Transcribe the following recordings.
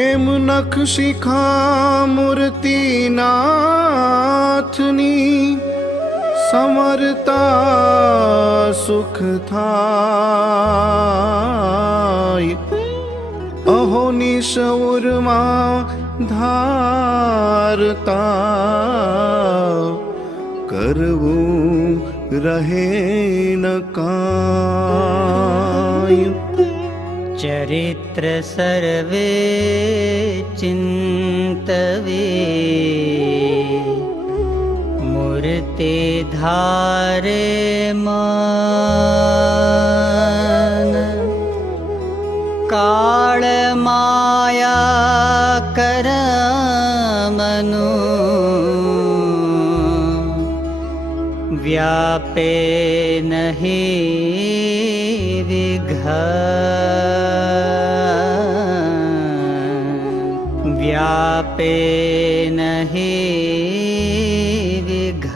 એમ નખશિખા મૂર્તિનાથની સમરતા સુખ થાય, અહો નિશૌરમાં ધારતા કરવું રહે ન કાંઈ। चरित्र सर्वे चिंतवे, मूर्ते धारे मान, काल माया करमनु व्यापे नहीं विघ्न, व्यापे नहीं विघ्न।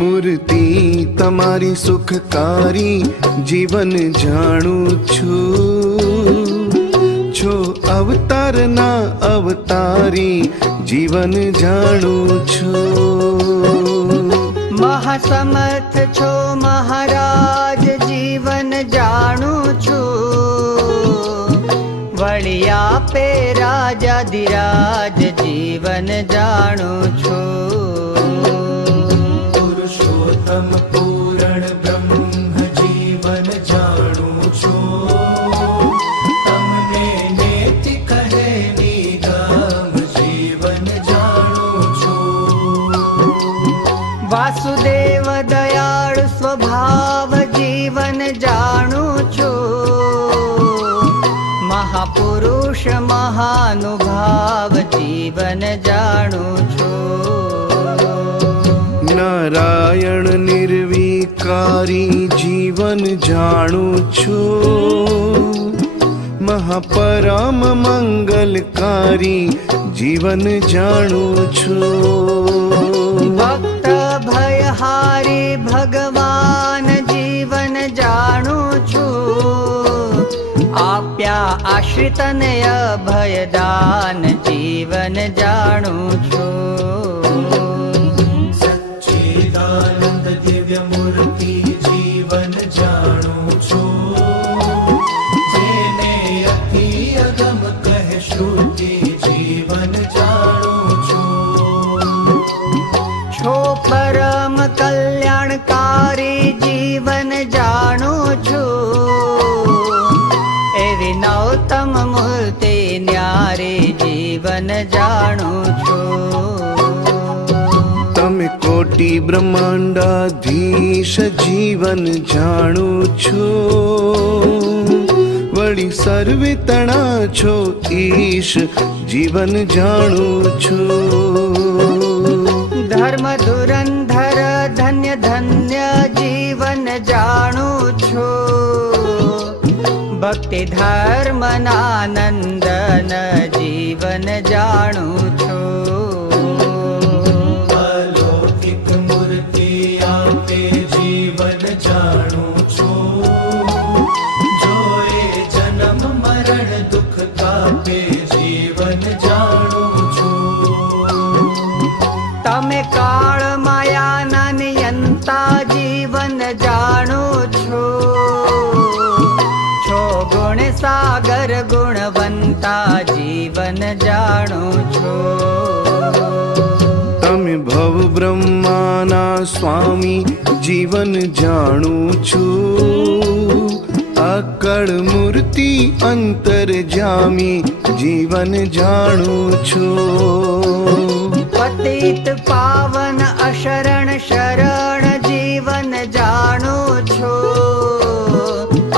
મૂર્તિ તમારી સુખકારી જીવન જાણું છું, છો અવતારના અવતારી જીવન જાણું છું। મહાસમર્થ છો મહારાજ જીવન જાણું છું, વળી આપે રાજાધિરાજ જીવન જાણું છું। પુરુષોત્તમ પૂરણ બ્રહ્મ જીવન જાણું છું, તમને નેતિ કહે નિગમ જીવન જાણું છું। વાસુદેવ દયાળ સ્વભાવ જીવન જાણું છું, મહાપુરુષ મહાનુભાવ જીવન જાણું છું। નારાયણ નિર્વિકારી જીવન જાણું છું, મહાપરમ મંગલકારી જીવન જાણું છું। ભક્ત ભયહારી ભગવાન જીવન જાણું છું, આપ્યા આશ્રિતને અભયદાન જીવન જાણું છું। સચ્ચિદાનંદ દિવ્ય મૂર્તિ જીવન જાણું છું, જેને અતિ અગમ કહે શ્રુતિ જીવન જાણું છું। છો પરમ કલ્યાણકારી જીવન જાણું છું, એવી નવતમ મૂર્તિ ન્યારી જીવન જાણું છું। તમે કોટી બ્રહ્માંડાધીશ જીવન જાણું છું, વળી સર્વે તણા છો ઈશ જીવન જાણું છું। ધર્મ ધુરંધર ધન્ય ધન્ય જીવન જાણું છું, ભક્તિ ધર્મ નાનંદન જીવન જાણું છું। અલૌકિક મૂર્તિ આપે જીવન જાણું છું, જોએ જન્મ મરણ દુઃખ કાપે જીવન જીવન જાણું છું. તમે કાળ માયાના નિયંતા જીવન જાણો છો. છો ગુણ સાગર ગુણવંતા જીવન જાણો છો. તમે ભવ બ્રહ્માના સ્વામી જીવન જાણું છું. અકળ મૂર્તિ અંતરજામી જીવન જાણું છું. પતિત પાવન અશરણ શરણ જીવન જાણો છો.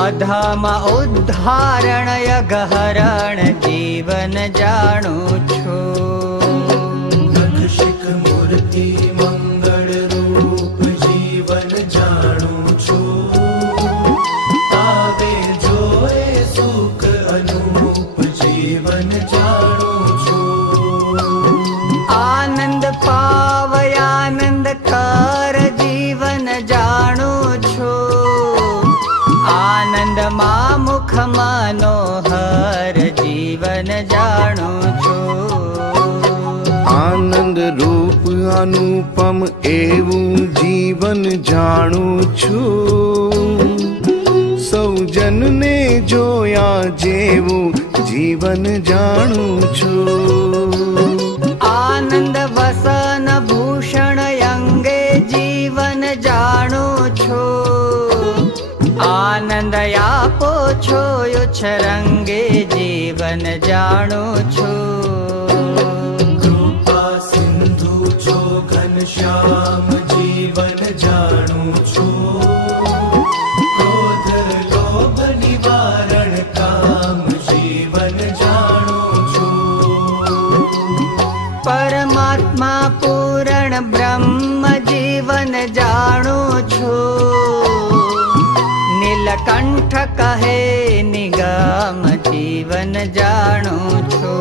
અધમ ઉદ્ધારણ યગહરણ જીવન જાણો છો. નખશિખ મૂર્તિ મંગળ રૂપ જીવન જાણું છું. આવે જોએ સુખ અનુરૂપ જીવન જાણું છું. આનંદ પાવયાનંદ કર જીવન જાણો છો. આનંદમાં મુખ મનોહર જીવન જાણો છો. આનંદ રૂપ અનુપમ એવું જીવન જાણું છું. સૌ જનને જોયા જેવું જીવન જાણું છું. આનંદ વસન ભૂષણ અંગે જીવન જાણો છો. આનંદ આપો છો યુચ્છરંગે જીવન જાણો છો. કૃપા સિંધુ છો ઘનશ્યામ જીવન જાણું છું. ક્રોધ લોભ નિવારણ કામ જીવન જાણું છું. પરમાત્મા પૂરણ બ્રહ્મ જીવન જાણો છો. નીલકંઠ કહે નિગમ જીવન જાણો છો.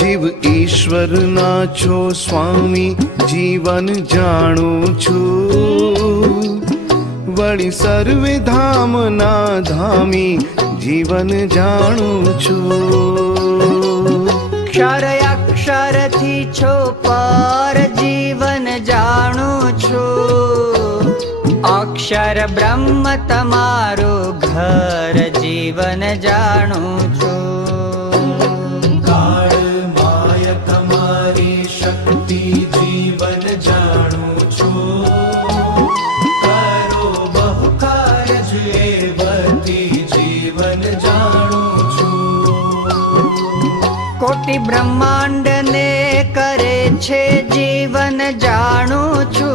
જીવ ઈશ્વરના છો સ્વામી જીવન જાણું છું. વળી સર્વે ધામના ધામી જીવન જાણું છું. ક્ષર અક્ષરથી છો પર જીવન જાણો છો. અક્ષર બ્રહ્મ તમારું ઘર જીવન જાણો છો. કાળ માય તમારી શક્તિ જીવન જાણું છું. કરો બહુ કારજ એવતી જીવન જાણું છું. કોટી બ્રહ્માંડ ને કરે છે જીવન જાણો છો.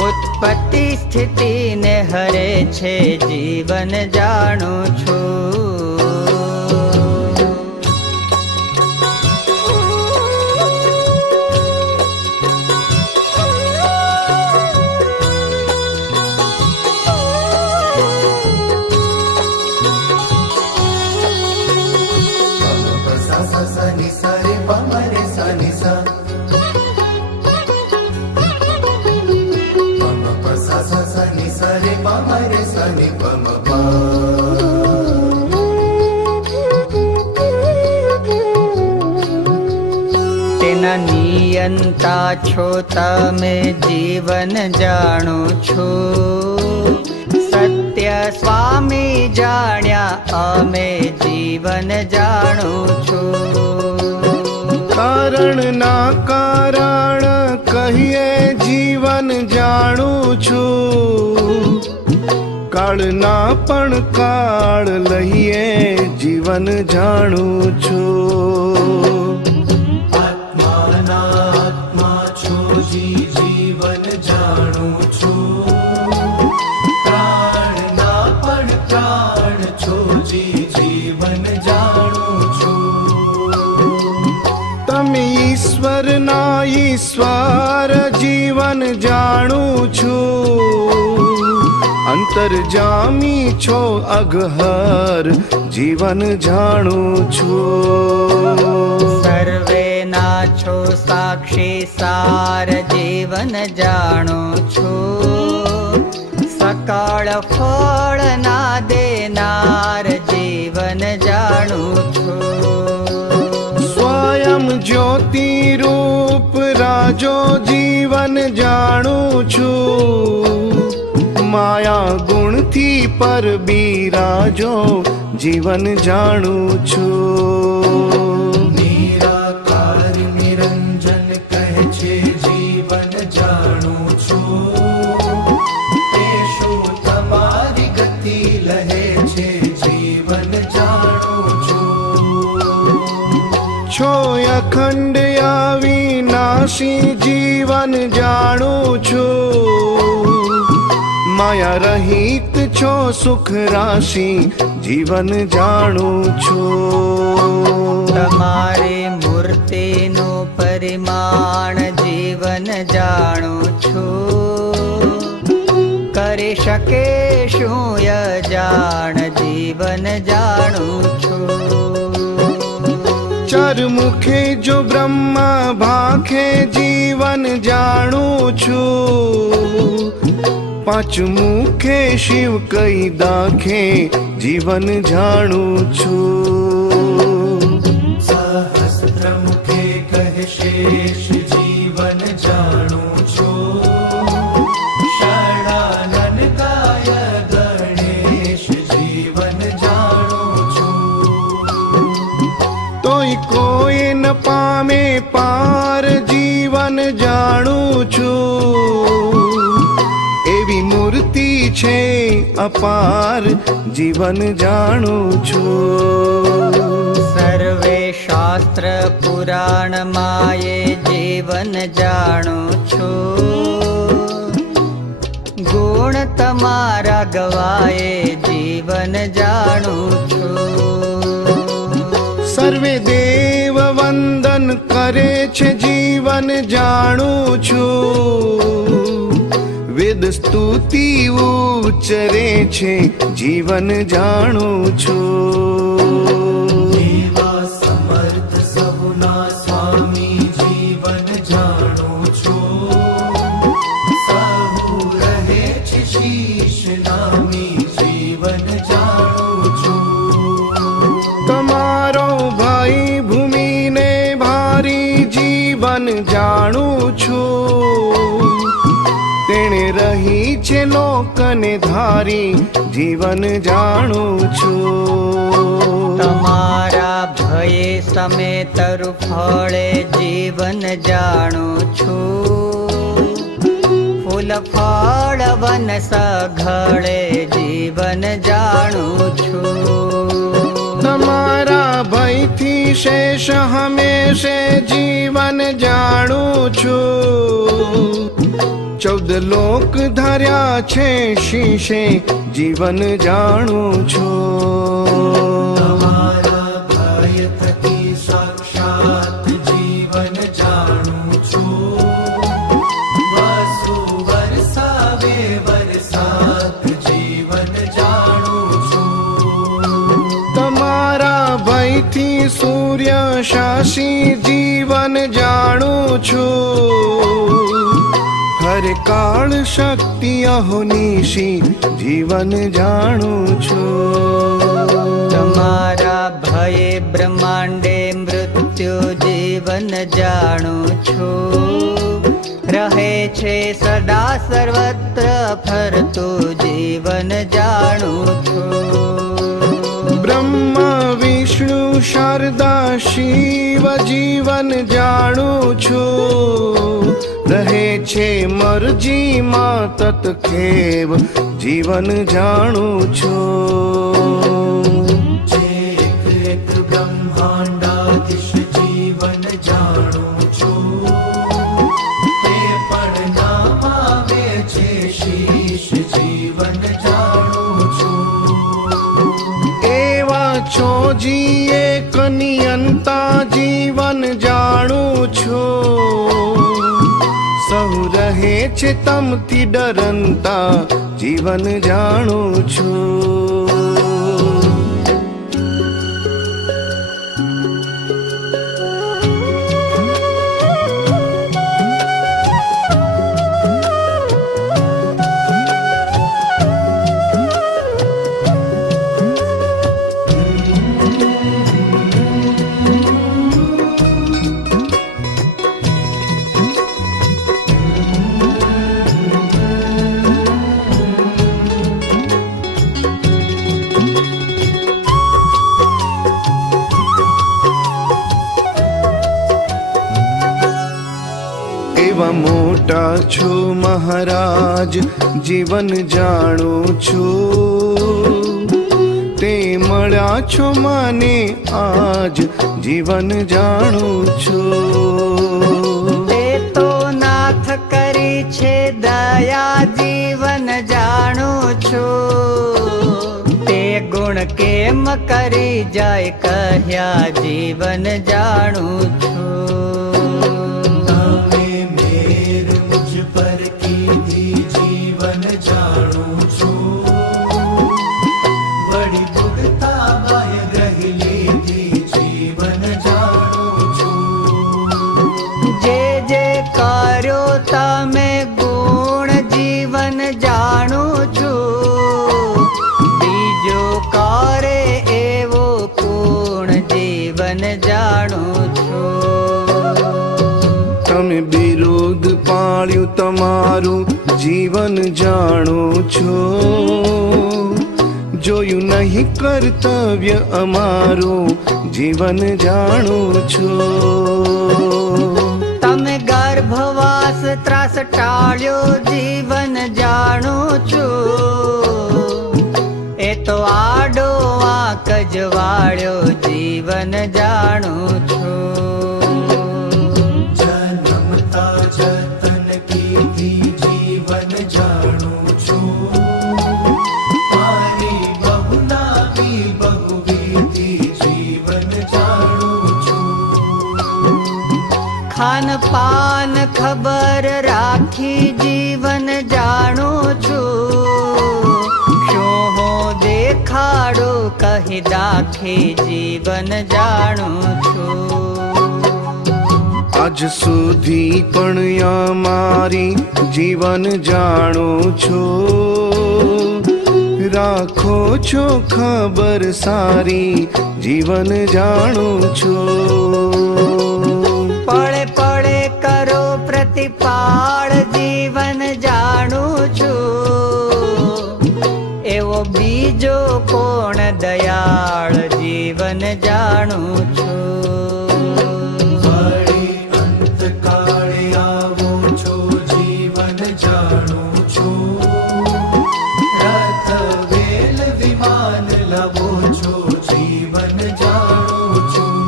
ઉત્પત્તિ સ્થિતિ ને હરે છે જીવન જાણો છો. તેના નિયંતા છો તમે જીવન જાણો છો. સત્ય સ્વામી જાણ્યા અમે જીવન જાણો છો. કારણ ના કારણ કહીએ જીવન જાણું છું. કાળના પણ કાળ લઈએ જીવન જાણું છું. આત્માના આત્મા છો જીવન જાણું છું. પ્રાણના પણ પ્રાણ છો જીવન જાણું છું. તમે ઈશ્વરના ઈશ્વર જીવન જાણું છું. અંતરજામી છો અઘહર જીવન જાણું છું. સર્વે ના છો સાક્ષી સાર જીવન જાણો છો. સકળ ફળ ના દેનાર જીવન જાણો જાણું છું. સ્વયં જ્યોતિ રૂપ રાજો જીવન જાણું છું. માયા ગુણથી પર બિરાજો જીવન જાણું છું. નિરાકાર નિરંજન કહે છે જીવન જાણું છું. તે શું તમારી ગતિ લહે છે જીવન જાણું છું. છો અખંડ અવિનાશી જીવન જાણું છું. માયા રહિત છો સુખ રાશિ જીવન જાણું છું. તમારી મૂર્તિનું પરિમાણ જીવન જાણું છું. કરી શકે શું અજાણ જીવન જાણું છું. ચરમુખે જો બ્રહ્મા ભાખે જીવન જાણું છું. પાંચ મુખે શિવ કઈ દાખે જીવન જાણું છું. સહસ્ત્ર મુખે કહે શેષ જીવન જાણું છું. ષડાનન કાય ગણેશ જીવન જાણું છું. તોય કોઈ ન પામે પાર જીવન જાણું છું. એવી મૂર્તિ છે અપાર જીવન જાણું છું. સર્વે શાસ્ત્ર પુરાણ માયે જીવન જાણું છું. ગુણ તમારા ગવાયે જીવન જાણું છું. સર્વે દેવ વંદન કરે છે જીવન જાણું છું. વેદ સ્તુતિ ઉચ્ચરે છે જીવન જાણું છું. એવા સમર્થ સહુના સ્વામી જીવન જાણું છું. સહુ રહે છે શીશ નામી જીવન જાણું છું. તમારો ભાઈ ભૂમિને ભારી જીવન જાણું છું. તેણે રહી છે લોકને ધારી જીવન જાણું છું. તમારા ભયે સમે તરુ ફળે જીવન જાણું છું. ફૂલ ફળ વન સઘળે જીવન જાણું છું. તમારા ભયથી શેષ હંમેશે જીવન જાણું છું. 14 લોક ધાર્યા છે શીશે જીવન જાણું છું. તમારા ભય થકી સાક્ષાત જીવન જાણું છું. વસુ વરસાવે વરસાદ જીવન જાણું છું. તમારા ભયથી સૂર્ય શાસી જીવન જાણું છું. હરે કાળ શક્તિ અહોનિશી જીવન જાણું છું. તમારા ભયે બ્રહ્માંડે મૃત્યુ જીવન જાણું છું. રહે છે સદા સર્વત્ર ફરતું જીવન જાણું છું. બ્રહ્મા વિષ્ણુ શારદા શિવ જીવન જાણું છું. રહે છે મરજીમાં તત્ખેવ જીવન જાણું છું. એક એક બ્રહ્માંડાધીશ જીવન જાણું છું. તે પણ નામ આવે છે શીશ જીવન જાણું છું. એવા છો જી એક નિયંતા જીવન જાણું છું. સહુ રહે છે તમથી ડરંતા જીવન જાણું છું. મોટા છો મહારાજ જીવન જાણું છું, તે મળ્યા છો મને આજ જીવન જાણું છું. તે તો નાથ કરી છે દયા જીવન જાણું છું, તે ગુણ કેમ કરી જાય કહ્યા જીવન જાણું છું. તમે મેર મુझ પર કીધી જીવન જાણું છું, વળી ભોગતા બાય ગ્રહી લીધી જીવન જાણું છું. જે જે કર્યો તમે ગુણ જીવન જાણું છું, બીજો કરે એવો ગુણ જીવન જાણું છું. તમે બિરુદ પાળ્યું તમારું જીવન જાણું છો, જોયું નહીં કર્તવ્ય અમારું જીવન જાણું છો. તમે ગર્ભવાસ ત્રાસ ટાળ્યો જીવન જાણું છું, એ તો આડો વાંક જ વાળ્યો જીવન જાણું છું. જન્મતા જતન કીધી જીવન જાણું છું, મારી બહુનામી બહુવિધી જીવન જાણું છું. ખાન પાન ખબર રાખી જીવન જાણું છું, શું હો દેખાડો કહી દાખી જીવન જાણું છું. આજ સુધી પણ અમારી જીવન જાણું છો, રાખો છો ખબર સારી જીવન જાણું છો. પળે પળે કરો પ્રતિપાળ જીવન જાણું છું, એવો બીજો કોણ દયાળ જીવન જાણું છું. વળી અંતકાળે આવો છો જીવન જાણું છું, રથ વેલ વિમાન લાવો છો જીવન જાણું છું.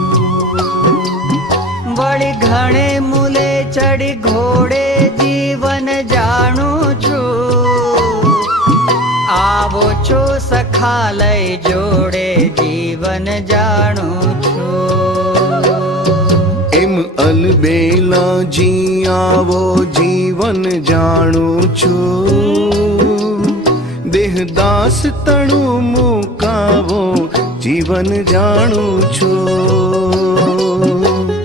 વળી ઘણે મૂલે ચડી ઘોડે જીવન જાણું છું, આવો છો સખા લઈ જોડે જીવન જાણું છું. એમ અલબેલાજી આવો જીવન જાણું છું, દેહદાસ તણું મુકાવો જીવન જાણું છું.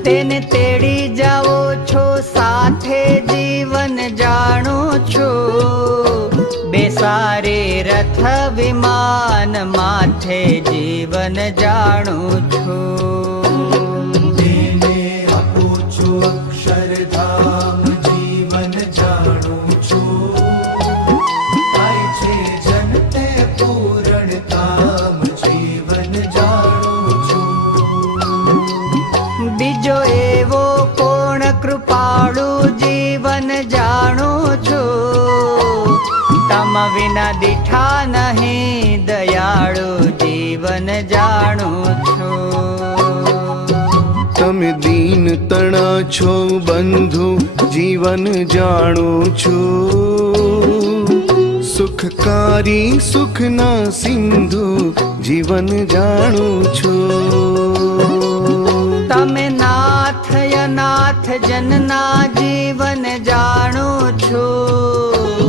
તેને તેડી જાઓ છો સાથે જીવન જાણું છું, બેસારી રથ વિમાન માથે જીવન જાણું છું. તેને આપો છો અક્ષરધામ જીવન જાણું છું, થાય છે જન તે પૂરણ કામ જીવન જાણું છું. બીજો એવો કોણ કૃપાળુ જીવન જાણું છું, તમ વિના દીઠા નહીં દયાળુ જીવન જાણું છું. તમે દીન તણા છો બંધુ જીવન જાણું છું, સુખકારી સુખના સિંધુ જીવન જાણું છું. તમે નાથ અનાથ જનના જીવન જાણું છું,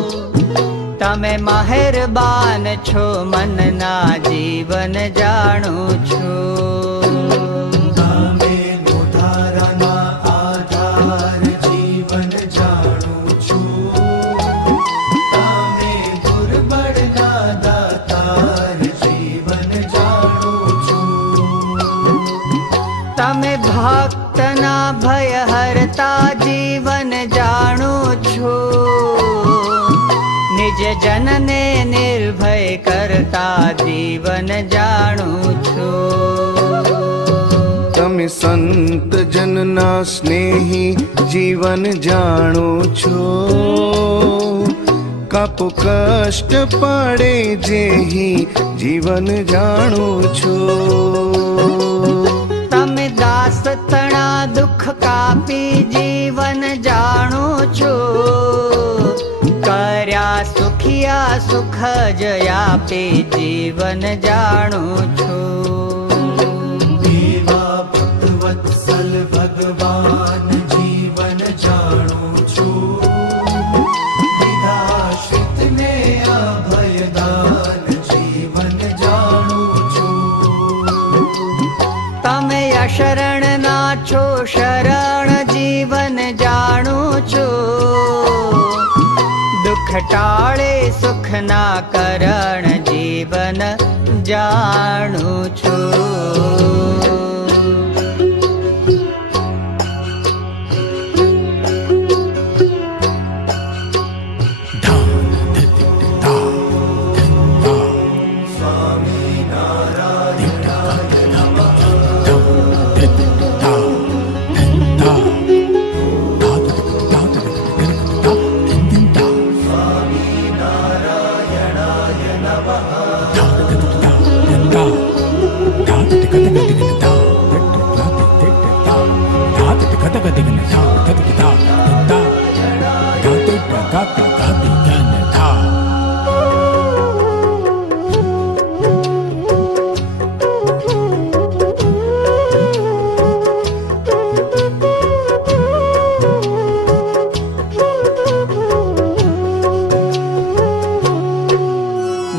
તમે મહેરબાન છો મનના જીવન જાણું છું. તમે ગોધારાના આધાર જીવન જાણું છું, તમે દુર્બળના દાતાર જીવન જાણું છું. તમે ભક્તના ભય હરતા જીવન જાણું છું, નિજ જનને નિર્ભય કરતા જીવન જાણું છું. તમે સંત જનના સ્નેહી જીવન જાણો છો કાપો કષ્ટ પડે જેહી જીવન જાણો છો તમે દાસ તણા દુઃખ કાપી જીવન જાણો છો કર્યા સુખિયા સુખ જ આપી જીવન જાણો છો દેવા ભક્તવત્સલ ભગવાન જીવન જાણું છું વિધાશ્રિતને અભયદાન જીવન જાણું છું તમે અશરણ ના છો શરણ જીવન જાણો છો દુઃખ ટાળે સુખ ના કરણ જીવન જાણું છું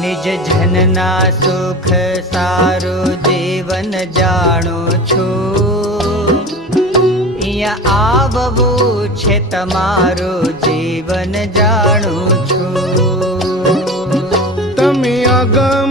નિજ જનના સુખ સારું જીવન જાણું છું અહીંયા આવવું છે તમારું જીવન જાણું છું તમે આગમ